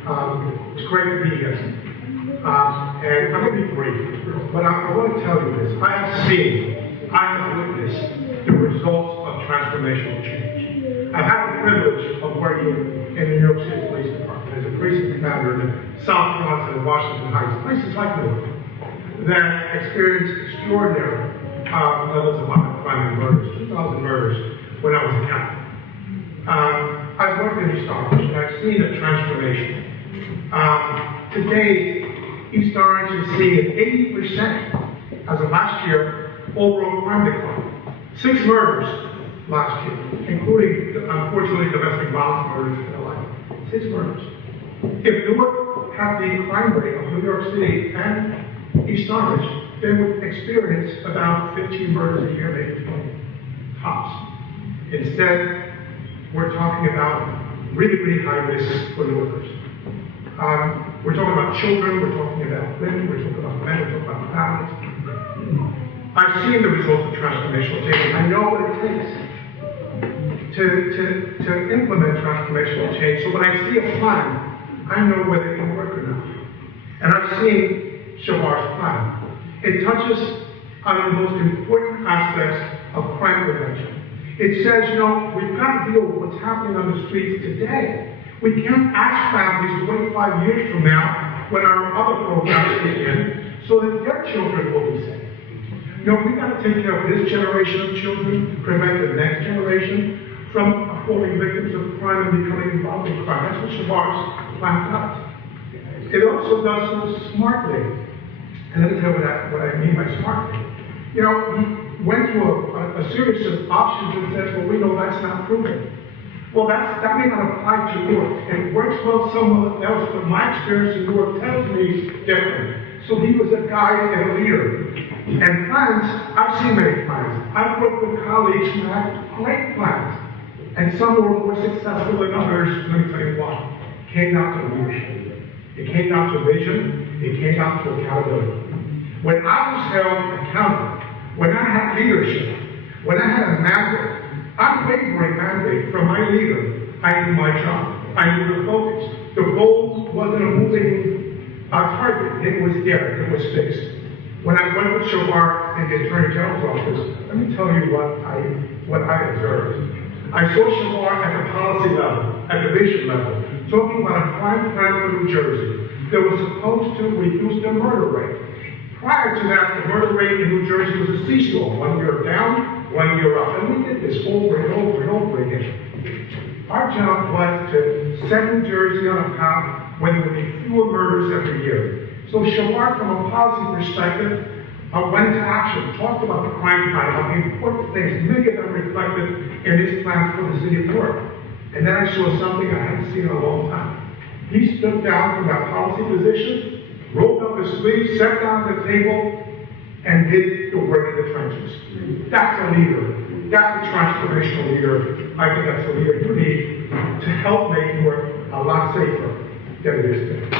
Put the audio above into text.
It's great to be here. And I'm going to be brief, but I want to tell you this. I have witnessed the results of transformational change. I've had the privilege of working in the New York City Police Department as a precinct commander in the South Bronx and Washington Heights, places like Newark, that experienced extraordinary levels of violent crime and murders, 2,000 murders when I was a captain. I've worked in East Orange and I've seen a transformation. Today, East Orange is seeing 80% as of last year overall crime decline. 6 murders last year, including, unfortunately, domestic violence murders and the like. 6 murders. If Newark had the crime rate of New York City and East Orange, they would experience about 15 murders a year, maybe 20 tops. Instead, we're talking about really, really high risks for Newarkers. We're talking about children, we're talking about women, we're talking about men, we're talking about families. I've seen the results of transformational change. I know what it takes to implement transformational change. So when I see a plan, I know whether it can work or not. And I've seen Shavar's plan. It touches on the most important aspects of crime prevention. It says, you know, we've got to deal with what's happening on the streets today. We can't ask families 25 years from now, when our other programs kick in, so that their children will be safe. You know, we've got to take care of this generation of children, prevent the next generation from falling victims of crime and becoming involved in crime. That's what Shavar's plan does. It also does so smartly. And let me tell you what I mean by smartly. You know, he went through a series of options and says, well, we know that's not proven. Well, that may not apply to Newark. It works well somewhere else, but my experience in Newark tells me different. So he was a guide and a leader. And plans, I've seen many plans. I've worked with colleagues who had great plans. And some were more successful than others. Let me tell you why. It came down to leadership. It came down to vision. It came down to accountability. When I was held accountable, when I had leadership, when I had a mandate, unwavering mandate from my leader, I knew my job. I knew the focus. The goal wasn't a moving target. It was there. It was fixed. When I went with Shavar in the Attorney General's office, let me tell you what I observed. I saw Shavar at the policy level, at the vision level, talking about a crime plan for New Jersey that was supposed to reduce the murder rate. Prior to that, the murder rate in New Jersey was a seesaw. 1 year down, 1 year up. And we did this over and over and over again. Our job was to set New Jersey on a path where there would be fewer murders every year. So Shavar, from a policy perspective, went into action, talked about the crime plan, how the important things, many of them reflected in his plan for the city of Newark. And then I saw something I hadn't seen in a long time. He stood down from that policy position, rolled up his sleeves, sat down at the table, and did the work in the trenches. That's a leader. That's a transformational leader. I think that's a leader you need to help make Newark a lot safer than it is today.